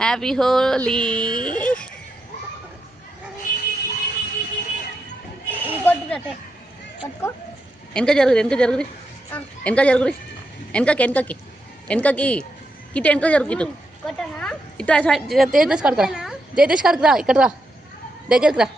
Happy Holi. వెనక జరుగుది, వెనక జరుగుది, వెనక జరుగుది, వెనకకి వెనకకి వెనకకి ఇటు వెనక జరుగు, ఇటు ఇటు జయదేశ్ కాడుకు రా, జయదేశ్ కాడుకు రా, ఇక్కడ రా, దగ్గరికి రా,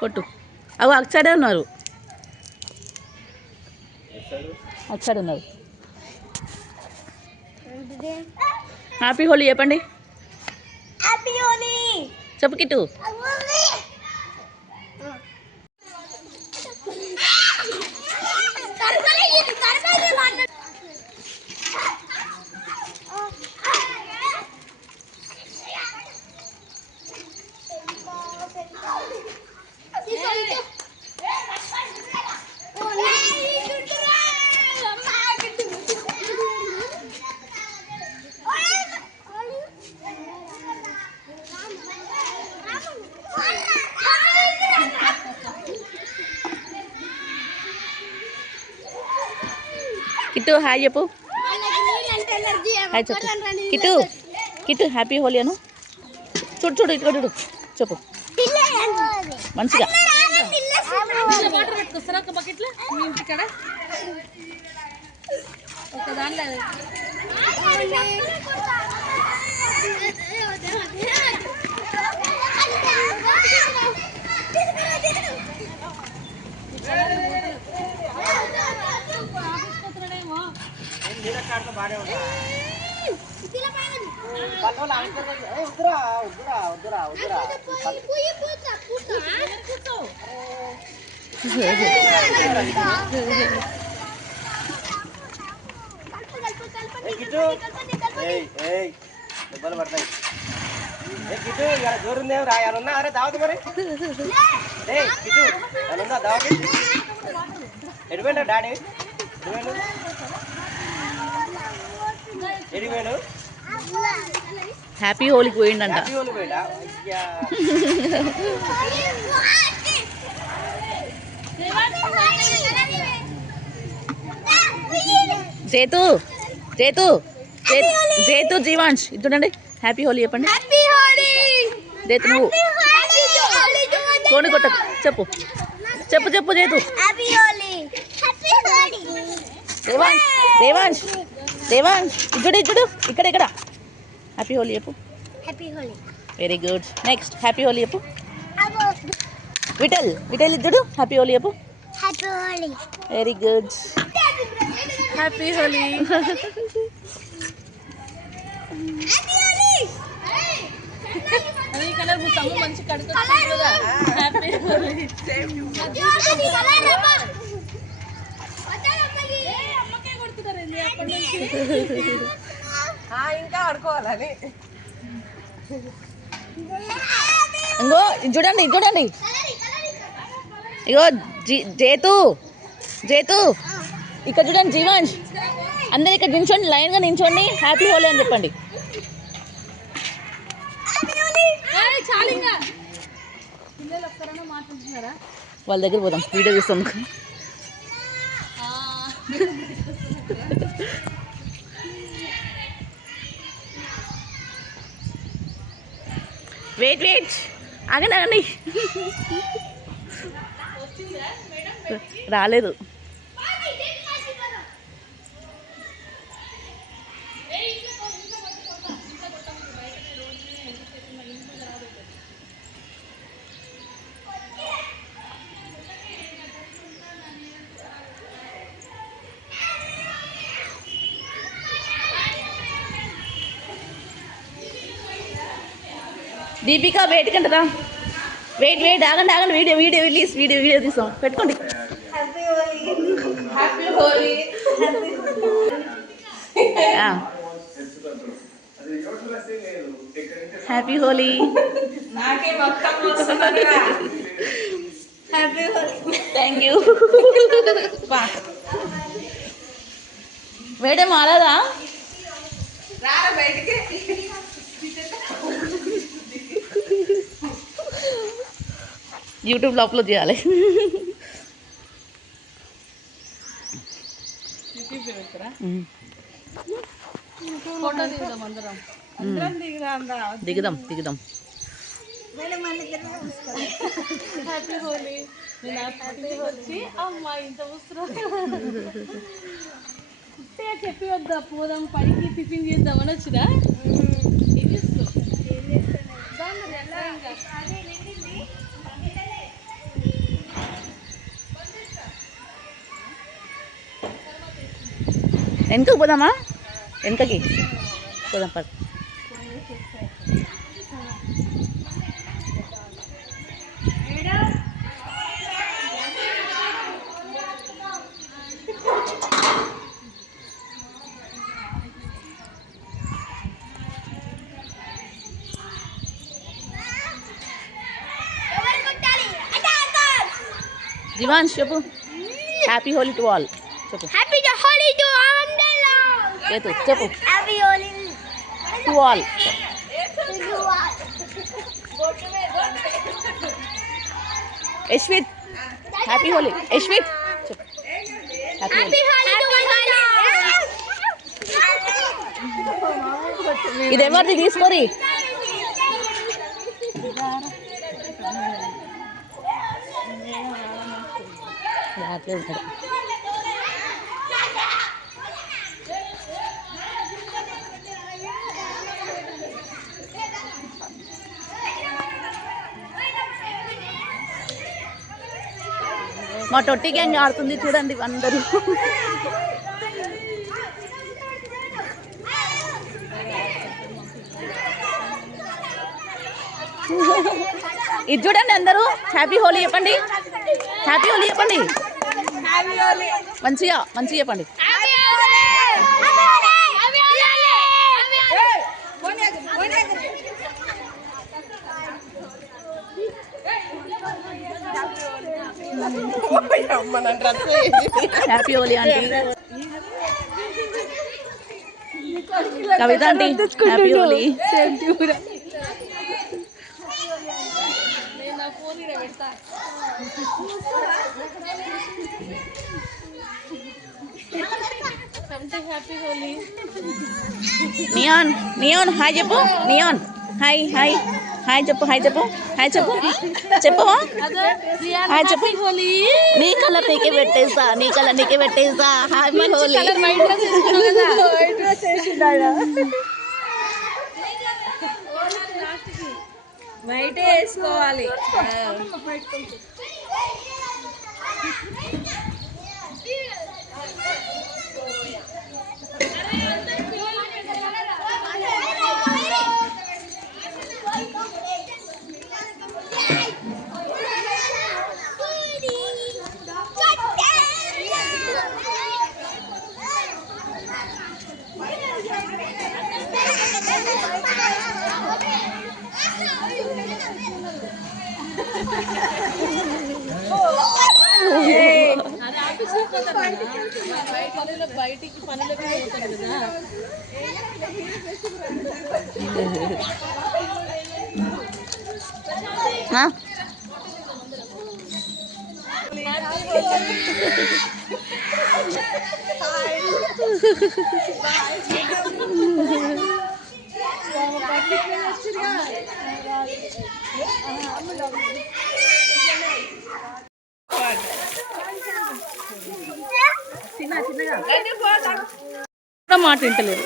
కొట్టు. అవి అటు సైడే ఉన్నారు, అటు సైడ్ ఉన్నారు. హ్యాపీ హోలీ చెప్పండి. చెప్పు కిట్టు. కిట్టు హాయ్ చెప్పు, హాయ్ చెప్పు కిట్టు. కిట్టు హ్యాపీ హోలీ అను. చూడు చూడు ఇక్కడ చూడు, చెప్పు మంచిగా. జోరుందేం రాయాలన్నా అరే దావత్ మరి దావత్ ఎడిపోయినా డాడీ ఎడిపోయాడు. హ్యాపీ హోలీకి పోయిండంట. హ్యాపీ హోలీ పోయిడా. జేతు జేతు జేతు జీవాంష్ ఇద్దండి హ్యాపీ హోలీ చెప్పండి. జేతు నువ్వు ఫోన్ కొట్టకు, చెప్పు చెప్పు చెప్పు జేతు. దేవాంష్ దేవాంష్ దేవాంష్ ఇచ్చుడు ఇచ్చుడు ఇక్కడ ఇక్కడ హ్యాపీ హోలీ చెప్పు. Very good. Next happy Holi చెప్పు. విఠల్ విఠల్ ఇచ్చుడు హ్యాపీ హోలీ చెప్పు. Very good. హ్యాపీ హోలీ. మంచి కడుకు. హ్యాపీ హోలీ. ఇంకా ఆడుకోవాలని. ఇంకో చూడండి ఇది చూడండి, ఇగో జేతు జేతు ఇక్కడ చూడండి. జీవాంష్ అందరు ఇక్కడ నించోండి, లైన్గా నించోండి, హ్యాపీ హోలీ అని చెప్పండి. వాళ్ళ దగ్గర పోదాం, వీడియో తీస్తాం. వెయిట్ వెయిట్ ఆగండి ఆగండి, రాలేదు. దీపిక వెయిట్ కంటరా, వెయిట్ వెయిట్ ఆగండి ఆగండి, వీడియో వీడియో రిలీజ్ వీడియో తీసాం, పెట్టుకోండి. Happy Holi. Happy Holi. Thank you. Madam ఆడదా బయటికి. యూట్యూబ్లో అప్లోడ్ చేయాలి. ఫోటో దిగుదాం అందరం. దిగుదాం దిగుదాం. హ్యాపీ హోలీ. నేను హ్యాపీ వచ్చి అమ్మా ఇంత ఉసిరా చెప్పి వద్దా పోదాం పైకి టిఫిన్ చేద్దామని వచ్చినా. వెనకకి పోదామా? వెనకకి పోదాం పద. దివాన్స్ చెప్పు. హ్యాపీ హోలీ టు ఆల్ చెప్పు. హ్యాపీ హోలీ టు అందరూ. చేతు చెప్పు. Happy Holi to all. Yashwith happy Holi. Yashwith చెప్పు. హ్యాపీ హోలీ. ఇది ఎవరిది తీసుకోరి. అట్లే ఉంటాడు. మా టొట్టి గ్యాంగ్ ఆడుతుంది చూడండి అందరూ. ఇది చూడండి అందరూ. హ్యాపీ హోలీ చెప్పండి. హ్యాపీ హోలీ చెప్పండి. మంచిగా మంచిగా చెప్పండి. Happy Holi aunty. Kavitha aunty happy Holi. Happy Holi. నియాన్ నియాన్ హాయ్ చెప్పు. నియాన్ హాయ్ హాయ్ హాయ్ చెప్పు. హాయ్ చెప్పు. హాయ్ చెప్పు. చెప్పు హాయ్ చెప్పు. హోలీ. నీ కలర్ నీకే పెట్టేస్తా. నీ కలర్ నీకే పెట్టేస్తా. హ్యాపీ హోలీ. వైటే వేసుకోవాలి. బయటికి పనులకి పోతారు కదా. మాట వింటలేదు.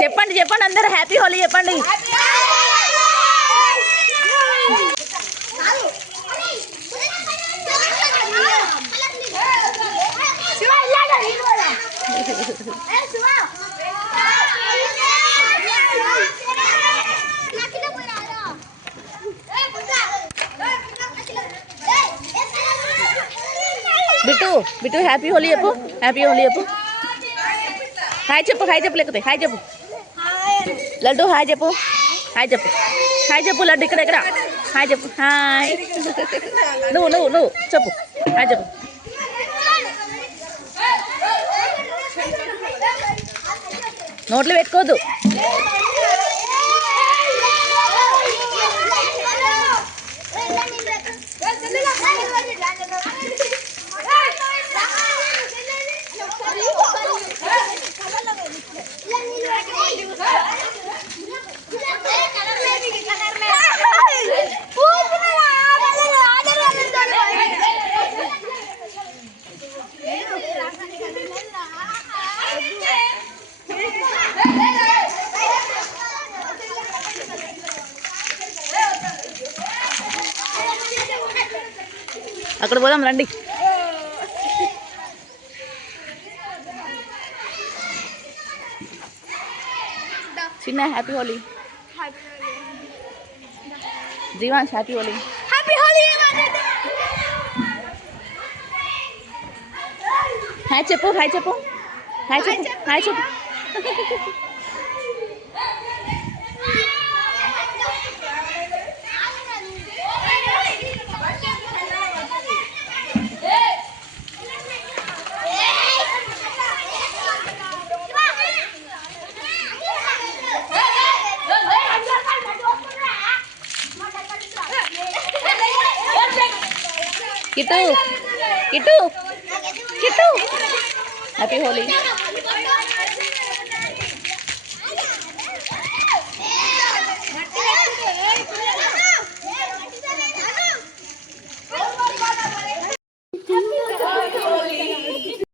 చెప్పండి చెప్పండి అందరూ హ్యాపీ హోలీ చెప్పండి. బిట్టు హ్యాపీ హోలీ చెప్పు, హ్యాపీ హోలీ చెప్పు. హాయ్ చెప్పు, హాయ్ చెప్పు, లేకపోతే హాయ్ చెప్పు. లడ్డు హాయ్ చెప్పు, హాయ్ చెప్పు, హాయ్ చెప్పు లడ్డు. ఇక్కడ ఇక్కడ హాయ్ చెప్పు, హాయ్. నువ్వు నువ్వు నువ్వు చెప్పు, హాయ్ చెప్పు. నోట్లు పెట్టుకోవద్దు. అక్కడ పోదాం రండి. చిన్న happy Holi. Jeevans happy Holi. Hi చెప్పు, హాయ్ చెప్పు, హాయ్ చెప్పు, హాయ్ చెప్పు. కిట్టు కిట్టు కిట్టు హ్యాపీ హోలీ.